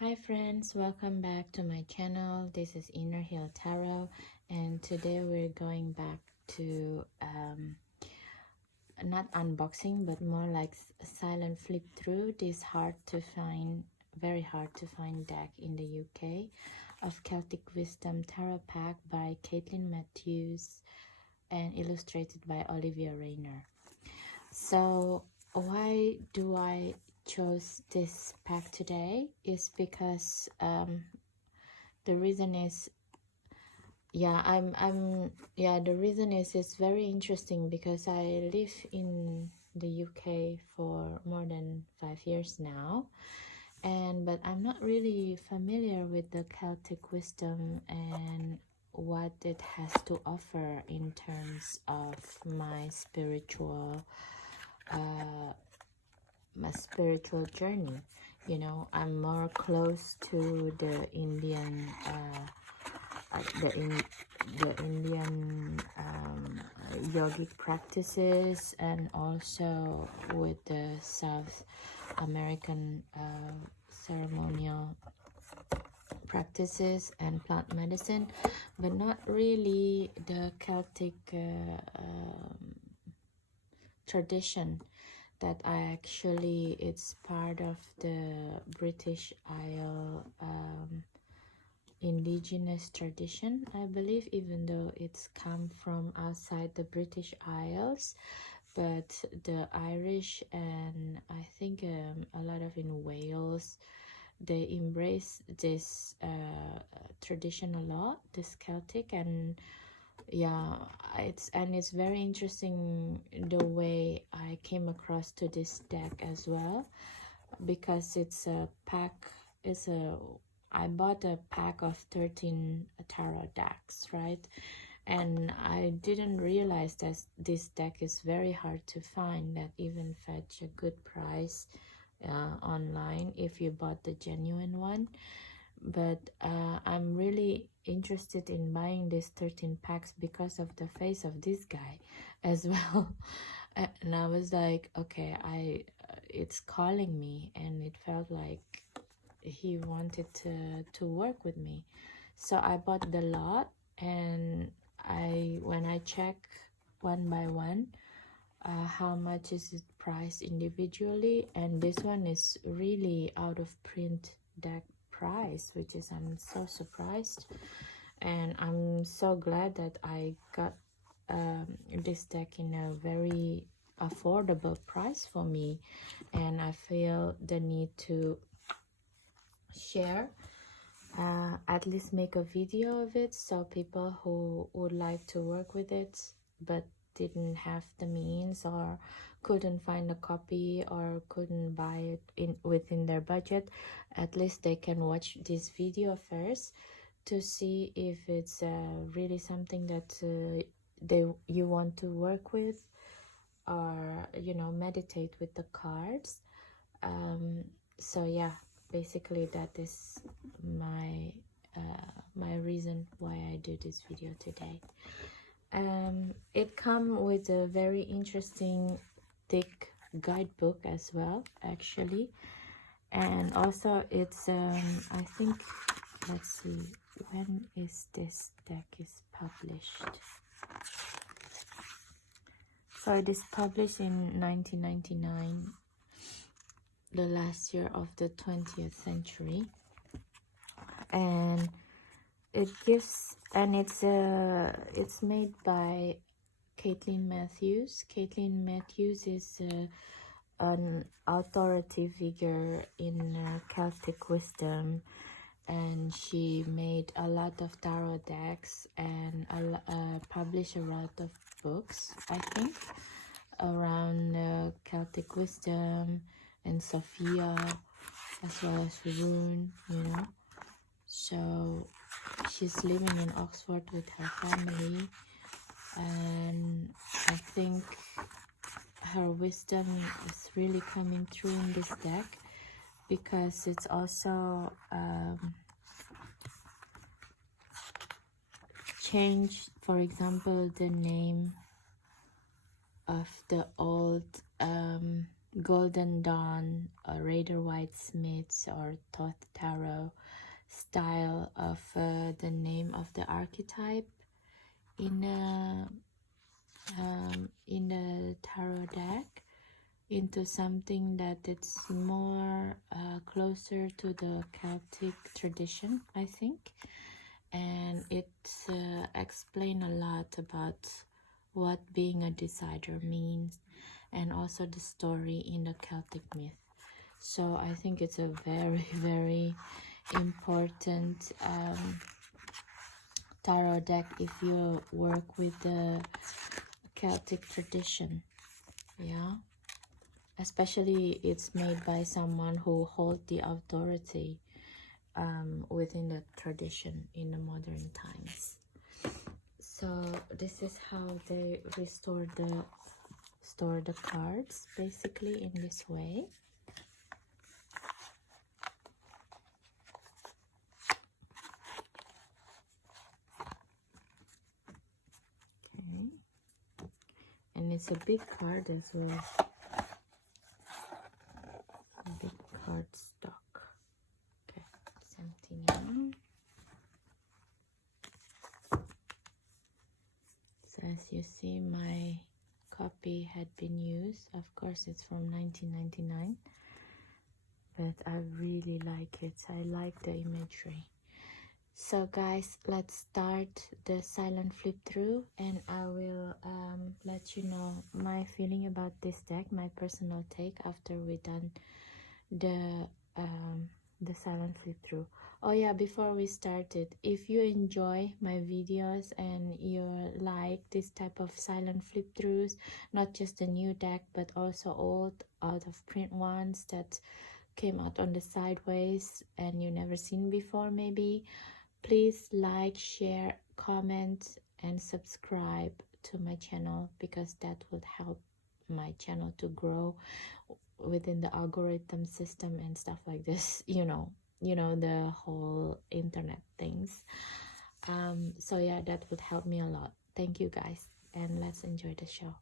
Hi friends, welcome back to my channel. This is Inner Hill Tarot, and today we're going back to not unboxing but more like a silent flip through this very hard to find deck in the UK of Celtic Wisdom Tarot Pack by Caitlin Matthews and illustrated by Olivia Rayner. So why do I chose this pack today is because the reason is the reason is it's very interesting because I live in the UK for more than 5 years now, but I'm not really familiar with the Celtic wisdom and what it has to offer in terms of my spiritual journey. You know, I'm more close to the Indian yogic practices, and also with the South American ceremonial practices and plant medicine, but not really the Celtic tradition that it's part of the British Isle indigenous tradition, I believe, even though it's come from outside the British Isles. But the Irish and I think a lot of in Wales, they embrace this tradition a lot, this Celtic, and it's very interesting the way I came across to this deck as well, because it's a pack. I bought a pack of 13 tarot decks, right? And I didn't realize that this deck is very hard to find, that even fetch a good price online if you bought the genuine one. But I'm really interested in buying these 13 packs because of the face of this guy as well. And I was like, okay, it's calling me, and it felt like he wanted to work with me. So I bought the lot, and when I check one by one how much is it priced individually, and this one is really out of print deck price, which is I'm so surprised, and I'm so glad that I got this deck in a very affordable price for me. And I feel the need to share, at least make a video of it, so people who would like to work with it but didn't have the means, or couldn't find a copy, or couldn't buy it within their budget, at least they can watch this video first to see if it's really something that you want to work with, or meditate with the cards. So yeah, basically that is my reason why I do this video today. It comes with a very interesting thick guidebook as well, actually, and also it's I think, let's see, when is this deck is published. So it is published in 1999, the last year of the 20th century, and it's made by Caitlin Matthews. Caitlin Matthews is an authority figure in Celtic wisdom, and she made a lot of tarot decks and published a lot of books, I think, around Celtic wisdom and Sophia, as well as Rune, So she's living in Oxford with her family, and I think her wisdom is really coming through in this deck, because it's also changed, for example, the name of the old Golden Dawn, Raider White Smiths, or Thoth Tarot style of the name of the archetype in the tarot deck, into something that it's more closer to the Celtic tradition, I think. And it explains a lot about what being a decider means, and also the story in the Celtic myth. So I think it's a very, very important tarot deck if you work with the Celtic tradition. Yeah, especially it's made by someone who holds the authority within the tradition in the modern times. So this is how they store the cards, basically, in this way. Okay, and it's a big card as well. A big card stock. Okay, it's empty now. So as you see, my copy had been used. Of course, it's from 1999, but I really like it. I like the imagery. So guys, let's start the silent flip through, and I will let you know my feeling about this deck, my personal take, after we're done the silent flip through. Oh yeah, before we started, if you enjoy my videos and you like this type of silent flip throughs, not just the new deck but also old out of print ones that came out on the sideways and you never seen before, maybe, please like, share, comment, and subscribe to my channel, because that would help my channel to grow within the algorithm system and stuff like this, you know the whole internet things. So yeah, that would help me a lot. Thank you guys, and let's enjoy the show.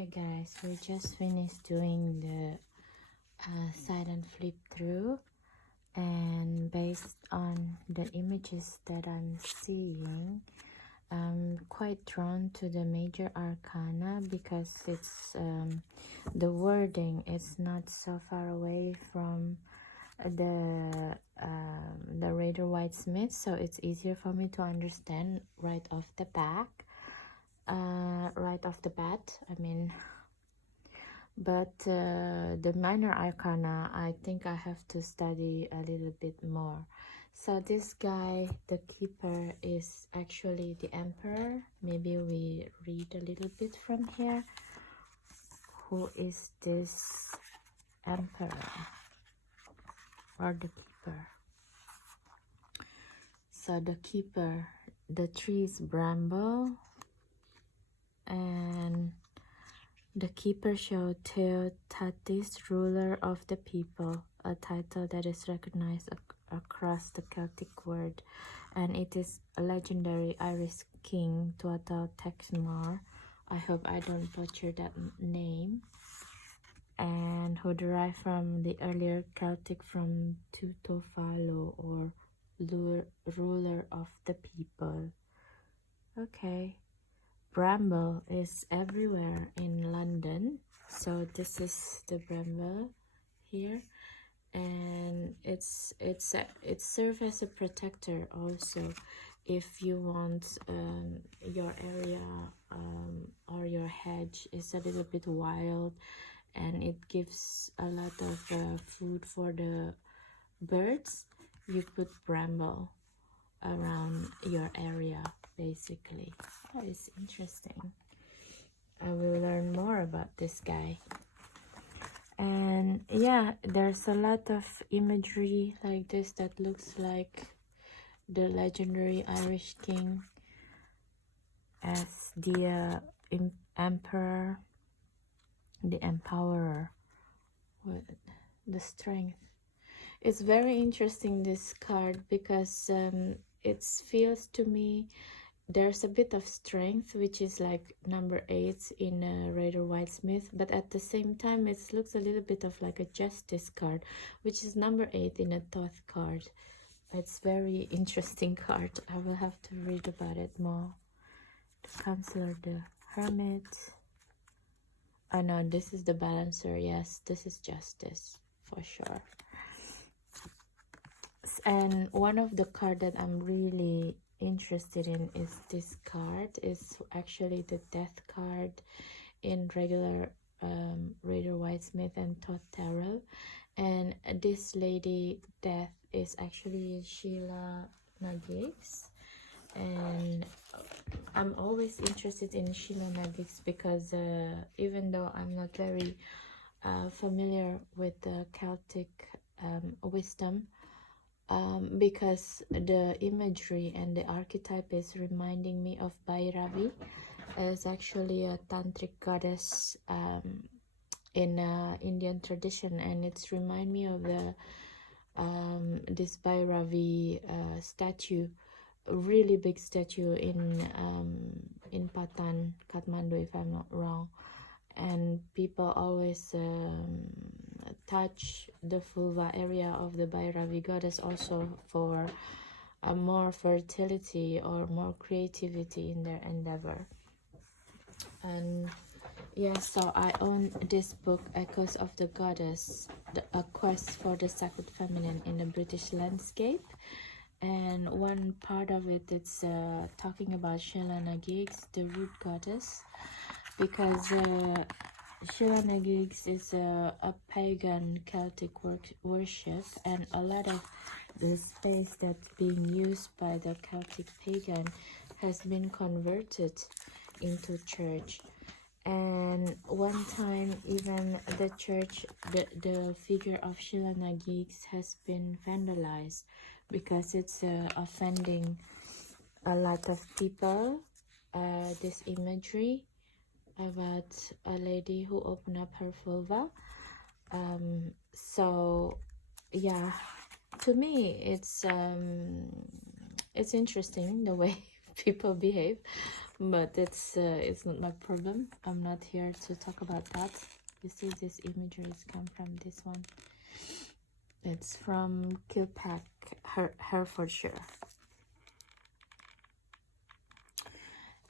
Okay guys, we just finished doing the silent flip through, and based on the images that I'm seeing, I'm quite drawn to the major arcana because it's the wording is not so far away from the Raider White Smith, so it's easier for me to understand right off the bat. I mean, but the minor arcana, I think I have to study a little bit more. So this guy, the keeper, is actually the emperor. Maybe we read a little bit from here. Who is this emperor or the keeper? So the keeper, the tree is bramble, and the keeper showed Teo Tatis, ruler of the people, a title that is recognized across the Celtic world, and it is a legendary Irish king, Tuatha Texmor. I hope I don't butcher that name, and who derived from the earlier Celtic from Tutofalo, or ruler of the people. Okay. Bramble is everywhere in London, so this is the bramble here, and it serves as a protector also if you want your area or your hedge is a little bit wild, and it gives a lot of food for the birds. You put bramble around your area, basically. That is interesting. I will learn more about this guy. And yeah, there's a lot of imagery like this that looks like the legendary Irish king as the emperor, the empowerer, with the strength. It's very interesting, this card, because it feels to me there's a bit of strength, which is like number 8 in Raider White Smith, but at the same time it looks a little bit of like a justice card, which is number 8 in a Thoth card. It's very interesting card. I will have to read about it more. The Counselor, the Hermit. Oh no, this is the Balancer. Yes, this is Justice for sure. And one of the card that I'm really interested in is this card. Is actually the Death card in regular Raider White Smith and Thoth Tarot, and this lady Death is actually Sheila Nagix, and I'm always interested in Sheila Nagix because even though I'm not very familiar with the Celtic wisdom, because the imagery and the archetype is reminding me of Bhairavi. It's actually a tantric goddess in Indian tradition, and it's remind me of the this Bhairavi statue, a really big statue in Patan, Kathmandu, if I'm not wrong. And people always touch the vulva area of the Bhairavi goddess also for more fertility or more creativity in their endeavor. And yeah, so I own this book, Echoes of the Goddess, A Quest for the Sacred Feminine in the British Landscape. And one part of it, it's talking about Sheila Nagix, the root goddess, because Sheila Nagix is a pagan Celtic worship, and a lot of the space that's being used by the Celtic pagan has been converted into church. And one time even the church, the figure of Sheila Nagix has been vandalized because it's offending a lot of people. This imagery about a lady who opened up her vulva. So yeah, to me it's interesting the way people behave, but it's not my problem. I'm not here to talk about that. You see, these images come from this one. It's from Kilpack, Herefordshire.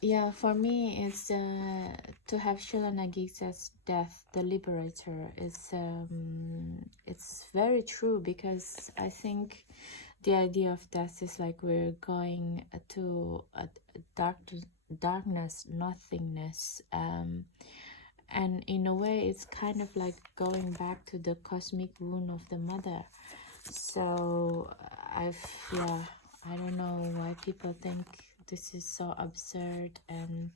Yeah, for me, it's to have Sheila Nagix as Death, the Liberator. It's very true, because I think the idea of death is like we're going to a darkness, nothingness, and in a way, it's kind of like going back to the cosmic wound of the mother. So yeah, I don't know why people think this is so absurd, and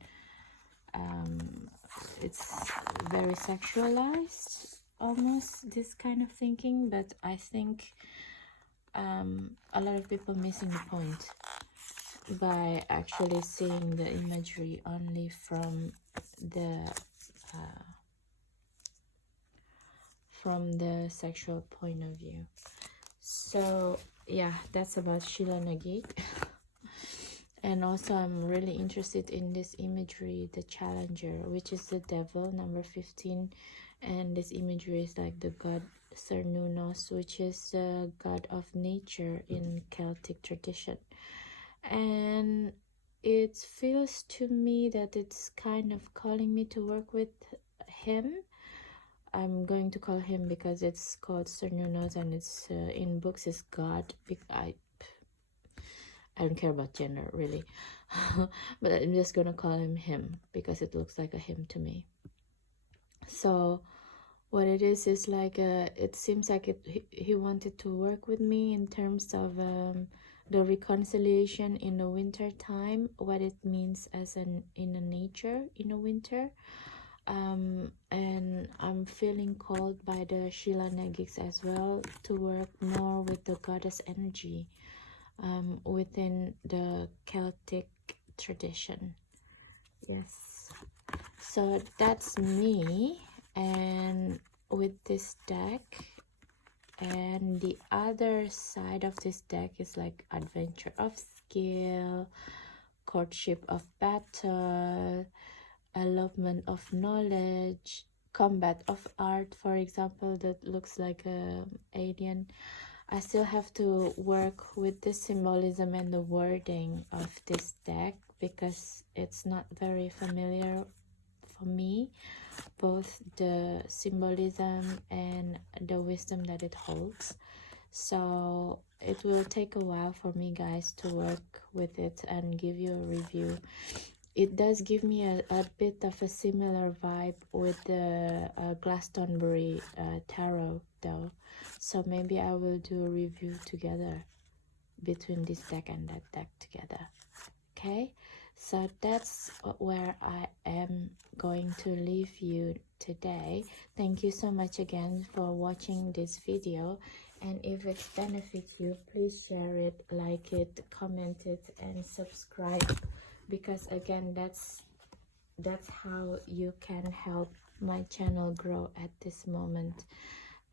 it's very sexualized, almost, this kind of thinking. But I think a lot of people missing the point by actually seeing the imagery only from the sexual point of view. So yeah, that's about Sheila Nagik. And also I'm really interested in this imagery, the Challenger, which is the devil, number 15. And this imagery is like the god Cernunnos, which is the god of nature in Celtic tradition. And it feels to me that it's kind of calling me to work with him. I'm going to call him because it's called Cernunnos, and it's in books is God. I don't care about gender, really. But I'm just gonna call him because it looks like a him to me. So what it is like it seems like he wanted to work with me in terms of the reconciliation in the winter time, what it means as in a nature in the winter. And I'm feeling called by the Sheila Nagix as well to work more with the goddess energy within the Celtic tradition. Yes, so that's me, and with this deck. And the other side of this deck is like adventure of skill, courtship of battle, elopement of knowledge, combat of art, for example, that looks like a alien. I still have to work with the symbolism and the wording of this deck because it's not very familiar for me, both the symbolism and the wisdom that it holds. So it will take a while for me, guys, to work with it and give you a review. It does give me a bit of a similar vibe with the Glastonbury tarot, though. So maybe I will do a review together between this deck and that deck together. Okay, so that's where I am going to leave you today. Thank you so much again for watching this video, and if it benefits you, please share it, like it, comment it, and subscribe, because again, that's how you can help my channel grow at this moment.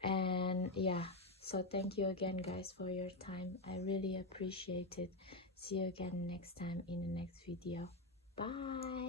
And yeah, so thank you again, guys, for your time. I really appreciate it. See you again next time in the next video. Bye.